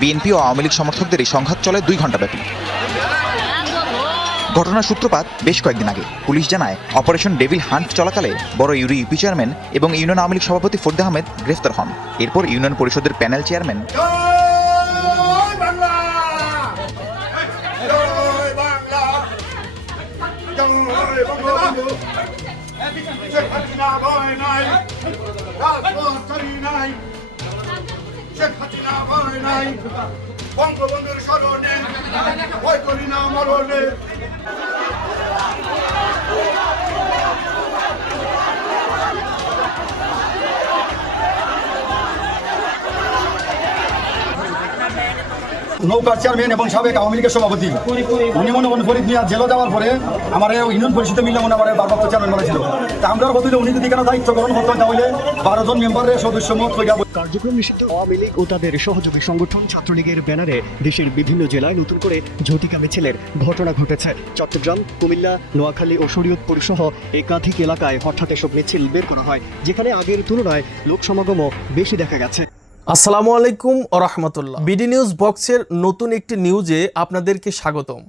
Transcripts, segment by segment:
BNP ও আওয়ামী লীগ সমর্থকদের এই সংঘাত চলে 2 ঘণ্টা ব্যাপী। ঘটনার সূত্রপাত বেশ কয়েকদিন আগে। পুলিশ জানায়, অপারেশন ডেভিল হান্ট চলাকালে বড় ইউরি ইউপি চেয়ারম্যান এবং ইউনিয়ন আওয়ামী লীগ সভাপতি ফরিদ আহমেদ গ্রেফতার হন। এরপর ইউনিয়ন পরিষদের প্যানেল চেয়ারম্যান বঙ্গবন্ধুর স্মরণে ভয় করি না মরণে। নৌকার চেয়ারম্যান এবং সাবেক আওয়ামী লীগের সভাপতি উনি মনে মনে ফরিদ মিয়া জেলে যাওয়ার পরে আমার ইউনিয়ন পরিষদে মিলে মনে আমার ভারপ্রাপ্ত চেয়ারম্যান বলেছিল। তা আমরা বলতে উনি যদি কেন দায়িত্ব গ্রহণ করতেন তাহলে 12 জন মেম্বারের সদস্য মত হয়ে যাবে। কার্যক্রম নিষিদ্ধ আওয়ামী লীগ ও তাদের সহযোগী সংগঠন ছাত্রলীগের ব্যানারে দেশের বিভিন্ন জেলায় নতুন করে ঝটিকা মিছিলের ঘটনা ঘটেছে। চট্টগ্রাম, কুমিল্লা, নোয়াখালী ও শরীয়তপুর সহ একাধিক এলাকায় হঠাৎ এসব মিছিল বের করা হয়, যেখানে আগের তুলনায় লোক সমাগমও বেশি দেখা গেছে। আসসালামু আলাইকুম ও রাহমাতুল্লাহ। বিডি নিউজ বক্সের নতুন একটি নিউজে আপনাদেরকে স্বাগতম।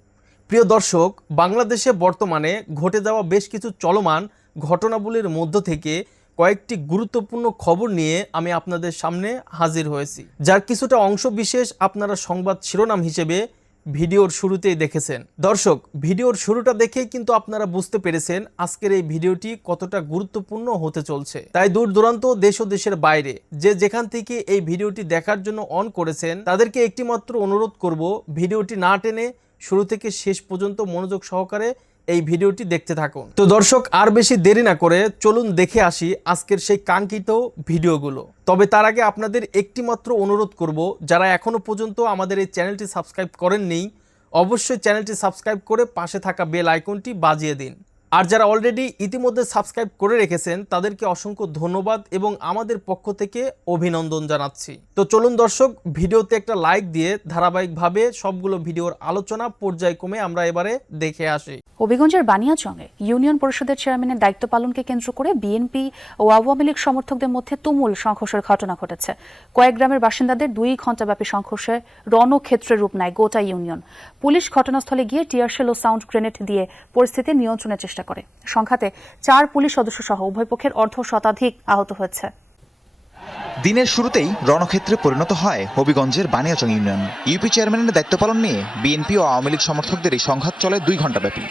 প্রিয় দর্শক, বাংলাদেশে বর্তমানে ঘটে যাওয়া বেশ কিছু চলমান ঘটনাবলীর মধ্য থেকে কয়েকটি গুরুত্বপূর্ণ খবর নিয়ে আমি আপনাদের সামনে হাজির হয়েছি, যার কিছুটা অংশ বিশেষ আপনারা সংবাদ শিরোনাম হিসেবে ভিডিওর শুরুতেই দেখেছেন। দর্শক, ভিডিওর শুরুটা দেখেই কিন্তু আপনারা বুঝতে পেরেছেন আজকের এই ভিডিওটি কতটা গুরুত্বপূর্ণ হতে চলছে। তাই দূর দূরান্ত দেশ ও দেশের বাইরে যে যেখান থেকে এই ভিডিওটি দেখার জন্য অন করেছেন তাদেরকে একটিমাত্র অনুরোধ করব, ভিডিওটি না টেনে শুরু থেকে শেষ পর্যন্ত মনোযোগ সহকারে এই ভিডিওটি দেখতে থাকুন। তো দর্শক, আর বেশি দেরি না করে চলুন দেখে আসি আজকের সেই কাঙ্ক্ষিত ভিডিওগুলো। তবে তার আগে আপনাদের একটি মাত্র অনুরোধ করব, যারা এখনো পর্যন্ত আমাদের এই চ্যানেলটি সাবস্ক্রাইব করেননি অবশ্যই চ্যানেলটি সাবস্ক্রাইব করে পাশে থাকা বেল আইকনটি বাজিয়ে দিন। আর যারা অলরেডি ইতিমধ্যে সাবস্ক্রাইব করে রেখেছেন তাদেরকে অসংখ্য ধন্যবাদ এবং আমাদের পক্ষ থেকে অভিনন্দন জানাচ্ছি। তো চলুন দর্শক, ভিডিওতে একটা লাইক দিয়ে ধারাবাহিকভাবে সবগুলো ভিডিওর আলোচনা পর্যায়ক্রমে আমরা এবারে দেখে আসি। হবিগঞ্জের বানিয়াচংয়ে ইউনিয়ন পরিষদের চেয়ারম্যানের দায়িত্ব পালনকে কেন্দ্র করে বিএনপি ও আওয়ামী লীগ সমর্থকদের মধ্যে তুমুল সংঘর্ষের ঘটনা ঘটেছে। কয়েক গ্রামের বাসিন্দাদের 2 ঘণ্টাব্যাপী সংঘর্ষে রণক্ষেত্রের রূপ নেয় গোটা ইউনিয়ন। পুলিশ ঘটনাস্থলে গিয়ে টিয়ারশেল ও সাউন্ড গ্রেনেড দিয়ে পরিস্থিতি নিয়ন্ত্রণের চেষ্টা করে। সংঘাতে 4 পুলিশ সদস্য সহ উভয় পক্ষের অর্ধশতাধিক আহত হয়েছে। দিনের শুরুতেই রণক্ষেত্রে পরিণত হয় হবিগঞ্জের বানিয়াচং ইউনিয়ন। ইউপি চেয়ারম্যানের দায়িত্ব পালন নিয়ে বিএনপি ও আওয়ামী লীগ সমর্থকদের এই সংঘাত চলে 2 ঘণ্টা ব্যাপী।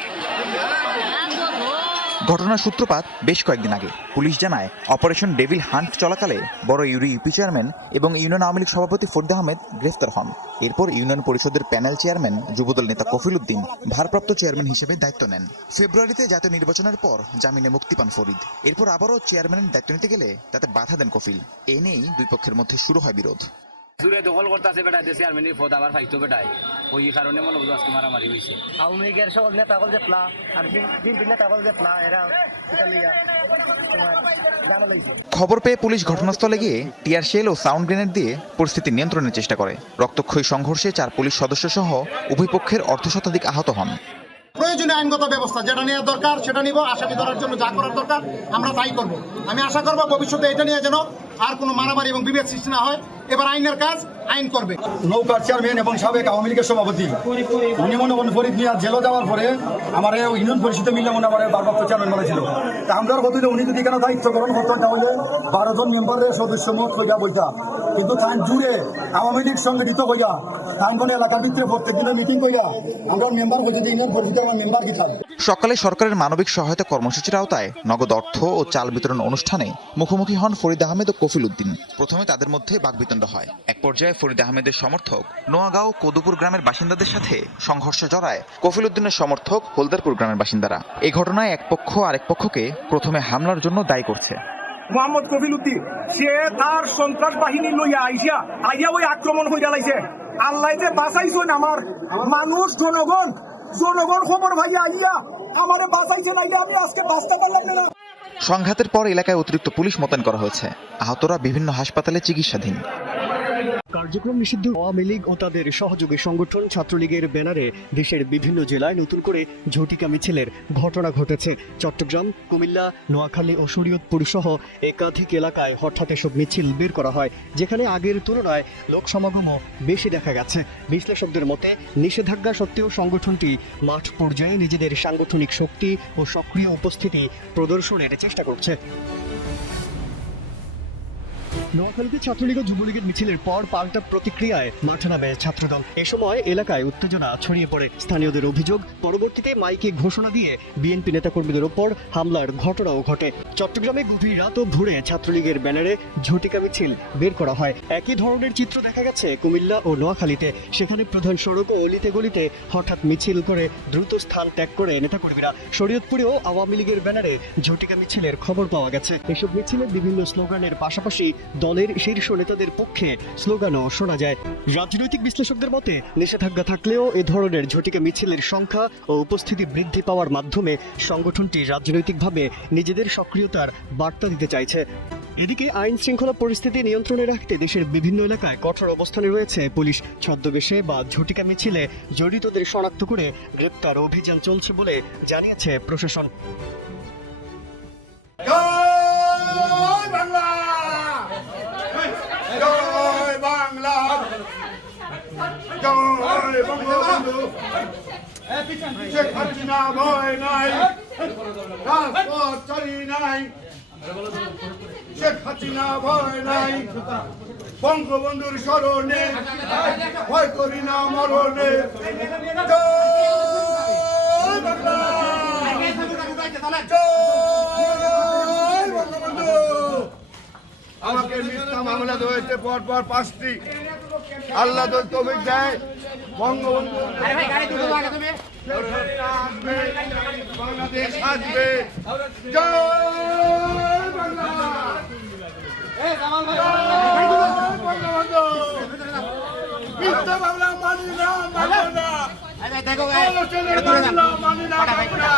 ঘটনার সূত্রপাত বেশ কয়েকদিন আগে। পুলিশ জানায়, অপারেশন ডেভিল হান্ট চলাকালে বড় ইউরি ইউপি চেয়ারম্যান এবং ইউনিয়ন আওয়ামী লীগ সভাপতি ফরিদ আহমেদ গ্রেফতার হন। এরপর ইউনিয়ন পরিষদের প্যানেল চেয়ারম্যান যুবদল নেতা কফিল উদ্দিন ভারপ্রাপ্ত চেয়ারম্যান হিসেবে দায়িত্ব নেন। ফেব্রুয়ারিতে জাতীয় নির্বাচনের পর জামিনে মুক্তি পান ফরিদ। এরপর আবারও চেয়ারম্যানের দায়িত্ব নিতে গেলে তাতে বাধা দেন কফিল। এ নিয়েই 2 পক্ষের মধ্যে শুরু হয় বিরোধ। জুড়ে দখল করতেছে বেটা, দেশে চেয়ারম্যানের পদ আবার ফাইতো বেটায়, ওই কারণে মনে বুঝো আজকে মারামারি হয়েছে। আওয়ামী লীগের সকল নেতা বল দেখলা আর বিএনপি নেতা বল দেখলা এরা খবর পেয়ে পুলিশ ঘটনাস্থলে গিয়ে টিয়ারশেল ও সাউন্ড গ্রেনেড দিয়ে পরিস্থিতি নিয়ন্ত্রণের চেষ্টা করে। রক্তক্ষয়ী সংঘর্ষে 4 পুলিশ সদস্য সহ উভয় পক্ষের অর্ধশতাধিক আহত হন। প্রয়োজনীয় আইনগত ব্যবস্থা যেটা নেওয়া দরকার সেটা নিব। আসামি ধরার জন্য যা করার দরকার আমরা তাই করব। আমি আশা করব ভবিষ্যতে এটা নিয়ে যেন আর কোনো মারামারি এবং বিভেদ সৃষ্টি না হয়। এবার আইনের কাজ আইন করবে। নৌকার চেয়ারম্যান এবং সাবেক আওয়ামী লীগের সভাপতি উনি মনে মনে ফরিদ মিয়া জেলে যাওয়ার পরে আমার ইউনিয়ন পরিষদে মিলে মনে আমার ভারপ্রাপ্ত চেয়ারম্যান বলেছিল। তা আমরা বলতে উনি যদি কেন দায়িত্ব গ্রহণ করতেন তাহলে 12 জন মেম্বারের সদস্য মত হইয়া বইতা। কিন্তু তাই জুড়ে আওয়ামী লীগ সংগঠিত হইয়া তাই কোন এলাকার ভিতরে প্রত্যেক দিনের মিটিং কইয়া আমরা মেম্বার হয়েছে যে ইউনিয়ন পরিষদের আমার মেম্বার কি থাকবে। সকালে সরকারের মানবিক সহায়তা কর্মসূচির আওতায় নগদ অর্থ ও চাল বিতরণ অনুষ্ঠানে মুখোমুখি হন ফরিদ আহমেদ ও কফিল উদ্দিন। প্রথমে তাদের মধ্যে বাকবিতণ্ড হয়। এক পর্যায়ে ফরিদ আহমেদের সমর্থক নোয়াগাঁও কদুপুর গ্রামের বাসিন্দাদের সাথে সংঘর্ষে জড়ায় কফিল উদ্দিনের সমর্থক হলদারপুর গ্রামের বাসিন্দারা। এই ঘটনায় এক পক্ষ আরেক পক্ষকে প্রথমে হামলার জন্য দায়ী করছে। মোহাম্মদ কফিল উদ্দিন সে তার সন্ত্রাস বাহিনী লইয়া আইয়া ওই আক্রমণ হয়ে জ্বালাইছে। আল্লাহ যে বাঁচাইছেন আমার মানুষ, জনগণ খবর ভাইয়া আইয়া আমারে বাঁচাইছে, নাইলে আমি আজকে বাঁচতে পারলাম না। সংঘাতের পর এলাকায় অতিরিক্ত পুলিশ মোতায়েন করা হয়েছে। আহতরা বিভিন্ন হাসপাতালে চিকিৎসাধীন। কার্যক্রম নিষিদ্ধ। আওয়ামী লীগ ও তাদের সহযোগী সংগঠন ছাত্রলীগের ব্যানারে দেশের বিভিন্ন জেলায় নতুন করে ঝটিকা মিছিলের ঘটনা ঘটেছে। চট্টগ্রাম, কুমিল্লা, নোয়াখালী ও শরীয়তপুর সহ একাধিক এলাকায় হঠাৎ এসব মিছিল বের করা হয়, যেখানে আগের তুলনায় লোক সমাগমও বেশি দেখা গেছে। বিশ্লেষকদের মতে নিষেধাজ্ঞা সত্ত্বেও সংগঠনটি মাঠ পর্যায়ে নিজেদের সাংগঠনিক শক্তি ও সক্রিয় উপস্থিতি প্রদর্শনের চেষ্টা করছে। নোয়াখালীতে ছাত্রলীগ ও যুবলীগের মিছিলের পর পাল্টা প্রতিক্রিয়ায় মাঠে নামে ছাত্রদল। এ সময় এলাকায় উত্তেজনা ছড়িয়ে পড়ে। স্থানীয়দের অভিযোগ, পরবর্তীতে মাইকে ঘোষণা দিয়ে বিএনপি নেতাকর্মীদের ওপর হামলার ঘটনাও ঘটে। চট্টগ্রামে গভীর রাত ও ভোরে ছাত্রলীগের ব্যানারে ঝটিকা মিছিল বের করা হয়। একই ধরনের চিত্র দেখা গেছে কুমিল্লা ও নোয়াখালীতে। সেখানে প্রধান সড়ক ও অলিতে গলিতে হঠাৎ মিছিল করে দ্রুত স্থান ত্যাগ করে নেতাকর্মীরা। শরীয়তপুরেও আওয়ামী লীগের ব্যানারে ঝটিকা মিছিলের খবর পাওয়া গেছে। এসব মিছিলে বিভিন্ন স্লোগানের পাশাপাশি দলের শীর্ষ নেতাদের পক্ষে স্লোগানও শোনা যায়। রাজনৈতিক বিশ্লেষকদের মতে নিষেধাজ্ঞা থাকলেও এ ধরনের ঝটিকা মিছিলের সংখ্যা ও উপস্থিতি বৃদ্ধি পাওয়ার মাধ্যমে সংগঠনটি রাজনৈতিকভাবে নিজেদের সক্রিয়তার বার্তা দিতে চাইছে। এদিকে আইন শৃঙ্খলা পরিস্থিতি নিয়ন্ত্রণে রাখতে দেশের বিভিন্ন এলাকায় কঠোর অবস্থানে রয়েছে পুলিশ। ছদ্মবেশে বা ঝটিকা মিছিলে জড়িতদের শনাক্ত করে গ্রেপ্তার অভিযান চলছে বলে জানিয়েছে প্রশাসন। জয় বঙ্গবন্ধু, শেখ হাসিনা ভয় নাই, রাজপথ চলি নাই, শেখ হাসিনা ভয় নাই, বঙ্গবন্ধুর স্মরণে ভয় করি না মরণে। জয় বাংলা, জয় বঙ্গবন্ধু। আমাকে মিথ্যা মামলা হয়েছে পরপর 5টি। আল্লাহ তৌফিক দেয়, বঙ্গবন্ধু বাংলাদেশ আসবে। জয় বাংলা, বঙ্গবন্ধু। মিথ্যা মামলা মানি না, মানব না, আলোচনার মামলা মানি না, মানব না।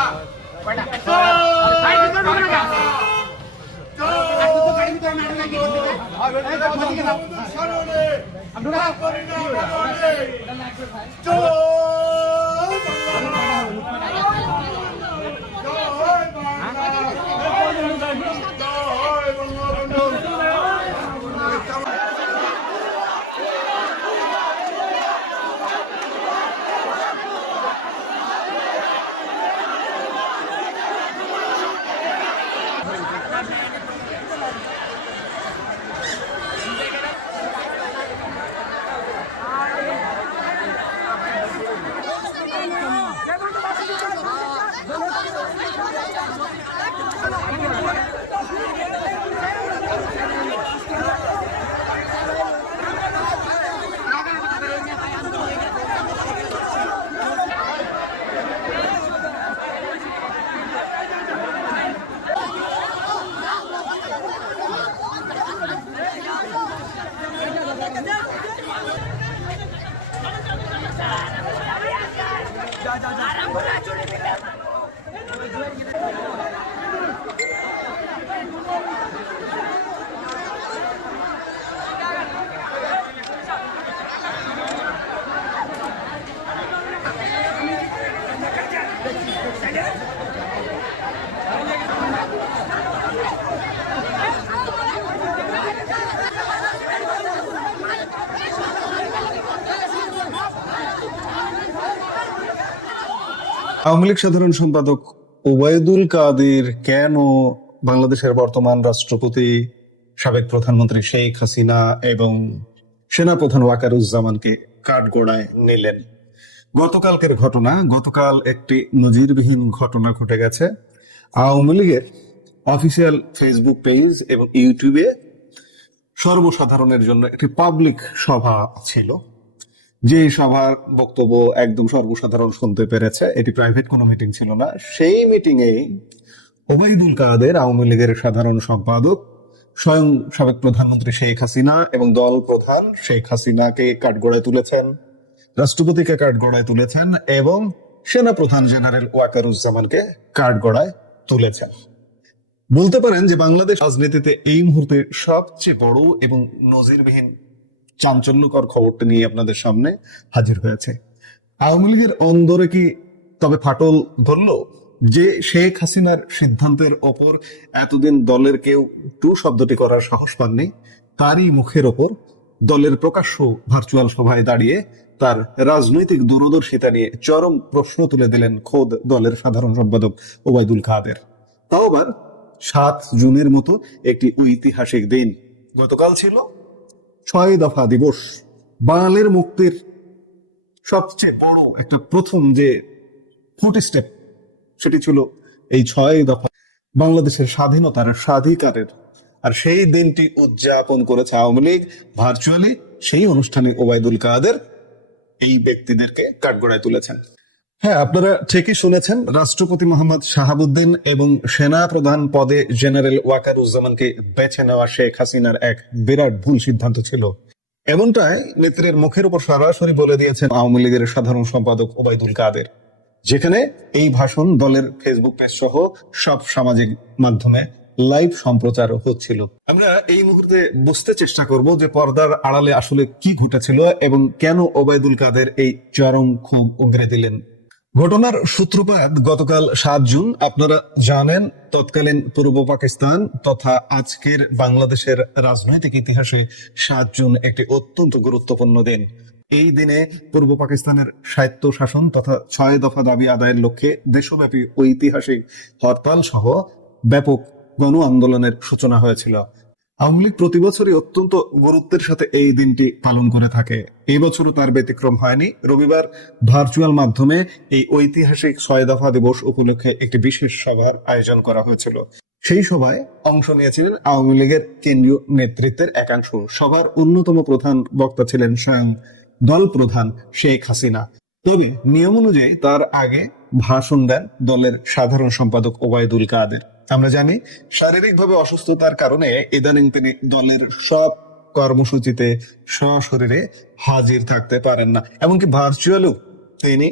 আওয়ামী লীগ সাধারণ সম্পাদক ওবায়দুল কাদের কেন বাংলাদেশের বর্তমান রাষ্ট্রপতি, সাবেক প্রধানমন্ত্রী শেখ হাসিনা এবং সেনাপ্রধান ওয়াকারুজ্জামানকে কাঠগড়ায় নিলেন? গতকালকের ঘটনা, গতকাল একটি নজিরবিহীন ঘটনা ঘটে গেছে। আওয়ামী লীগের অফিসিয়াল ফেসবুক পেজ এবং ইউটিউবে সর্বসাধারণের জন্য একটি পাবলিক সভা ছিল, যে সভার বক্তব্য একদম সর্বসাধারণ শুনতে পেরেছে। এটি প্রাইভেট কোনো মিটিং ছিল না। সেই মিটিং এ ওবায়দুল কাদের, আওয়ামী লীগের সাধারণ সম্পাদক, স্বয়ং সাবেক প্রধানমন্ত্রী শেখ হাসিনা এবং দল প্রধান শেখ হাসিনাকে কাঠগড়ায় তুলেছেন, রাষ্ট্রপতিকে কাঠগড়ায় তুলেছেন এবং সেনা প্রধান জেনারেল ওয়াকারুজ্জামানকে কাঠগড়ায় তুলেছেন। বলতে পারেন যে বাংলাদেশ রাজনীতিতে এই মুহূর্তে সবচেয়ে বড় এবং নজিরবিহীন চাঞ্চল্যকর খবরটা নিয়ে আপনাদের সামনে হাজির হয়েছে। আওয়ামী লীগের অন্দরে কি তবে ফাটল ধরলো যে শেখ হাসিনার সিদ্ধান্তের ওপর এতদিন দলের কেউ টু শব্দটি করার সাহস পাননি, তারই মুখের ওপর দলের প্রকাশ্য ভার্চুয়াল সভায় দাঁড়িয়ে তার রাজনৈতিক দূরদর্শিতা নিয়ে চরম প্রশ্ন তুলে দিলেন খোদ দলের সাধারণ সম্পাদক ওবায়দুল কাদের। তাও আবার 7 জুনের মতো একটি ঐতিহাসিক দিন। গতকাল ছিল 6 দফা দিবস, বাঙালির মুক্তির সবচেয়ে বড় একটা প্রথম যে ফুট স্টেপ সেটি ছিল এই 6 দফা বাংলাদেশের স্বাধীনতার স্বাধিকারের। আর সেই দিনটি উদযাপন করেছে আওয়ামী লীগ ভার্চুয়ালি। সেই অনুষ্ঠানে ওবায়দুল কাদের এই ব্যক্তিদেরকে কাঠগড়ায় তুলেছেন। হ্যাঁ, আপনারা ঠিকই শুনেছেন, রাষ্ট্রপতি মোহাম্মদ শাহাবুদ্দিন এবং সেনা প্রধান পদে জেনারেল ওয়াকারুজ্জামানকে বেছে নেওয়া শেখ হাসিনার এক বিরাট ভুল সিদ্ধান্ত ছিল। এমনটাই নেত্রীর মুখের উপর সরাসরি বলে দিয়েছেন আওয়ামী লীগের সাধারণ সম্পাদক ওবায়দুল কাদের, যেখানে এই ভাষণ দলের ফেসবুক পেজ সহ সব সামাজিক মাধ্যমে লাইভ সম্প্রচার হচ্ছিল। আমরা এই মুহূর্তে বুঝতে চেষ্টা করব যে পর্দার আড়ালে আসলে কি ঘটেছিল এবং কেন ওবায়দুল কাদের এই চরম ক্ষোভ উগরে দিলেন। ঘটনার সূত্রপাত গতকাল 7 জুন। আপনারা জানেন, তৎকালীন পূর্ব পাকিস্তান তথা আজকের বাংলাদেশের রাজনৈতিক ইতিহাসে 7 জুন একটি অত্যন্ত গুরুত্বপূর্ণ দিন। এই দিনে পূর্ব পাকিস্তানের স্বায়ত্ত শাসন তথা 6 দফা দাবি আদায়ের লক্ষ্যে দেশব্যাপী ঐতিহাসিক হরতাল সহ ব্যাপক গণ আন্দোলনের সূচনা হয়েছিল। আওয়ামী লীগ প্রতি বছরই অত্যন্ত গুরুত্বের সাথে এই দিনটি পালন করে থাকে। এই বছরও তার ব্যতিক্রম হয়নি। রবিবার ভার্চুয়াল মাধ্যমে এই ঐতিহাসিক 6 দফা দিবস উপলক্ষে একটি বিশেষ সভার আয়োজন করা হয়েছিল। সেই সভায় অংশ নিয়েছিলেন আওয়ামী লীগের কেন্দ্রীয় নেতৃত্বের একাংশ। সভার অন্যতম প্রধান বক্তা ছিলেন স্বয়ং দল প্রধান শেখ হাসিনা। তবে নিয়ম অনুযায়ী তার আগে ভাষণ দেন দলের সাধারণ সম্পাদক ওবায়দুল কাদের। আমরা জানি, শারীরিকভাবে অসুস্থতার কারণে ইদানিং তিনি দলের সব কর্মসূচিতে সশরীরে হাজির থাকতে পারেন না, এমনকি ভার্চুয়ালও তিনি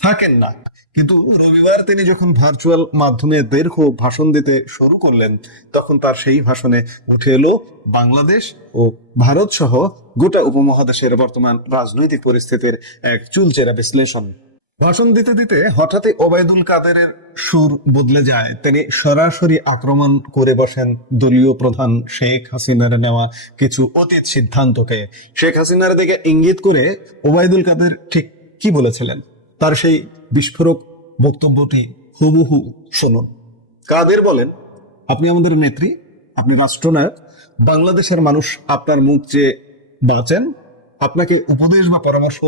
থাকেন না। কিন্তু রবিবার তিনি যখন ভার্চুয়াল মাধ্যমে দীর্ঘ ভাষণ দিতে শুরু করলেন, তখন তার সেই ভাষণে উঠে এলো বাংলাদেশ ও ভারত সহ গোটা উপমহাদেশের বর্তমান রাজনৈতিক পরিস্থিতির এক চুলচেরা বিশ্লেষণ। ভাষণ দিতে দিতে হঠাৎই ওবায়দুল কাদেরের সুর বদলে যায়। তিনি সরাসরি আক্রমণ করে বসেন দলীয় প্রধান শেখ হাসিনার নেওয়া কিছু অতীত সিদ্ধান্তকে। শেখ হাসিনার দিকে ইঙ্গিত করে ওবায়দুল কাদের ঠিক কি বলেছিলেন, তার সেই বিস্ফোরক বক্তব্যটি হুবহু শুনুন। কাদের বলেন, আপনি আমাদের নেত্রী, আপনি রাষ্ট্রনায়ক, বাংলাদেশের মানুষ আপনার মুখ চেয়ে বাঁচেন, আপনাকে উপদেশ বা পরামর্শ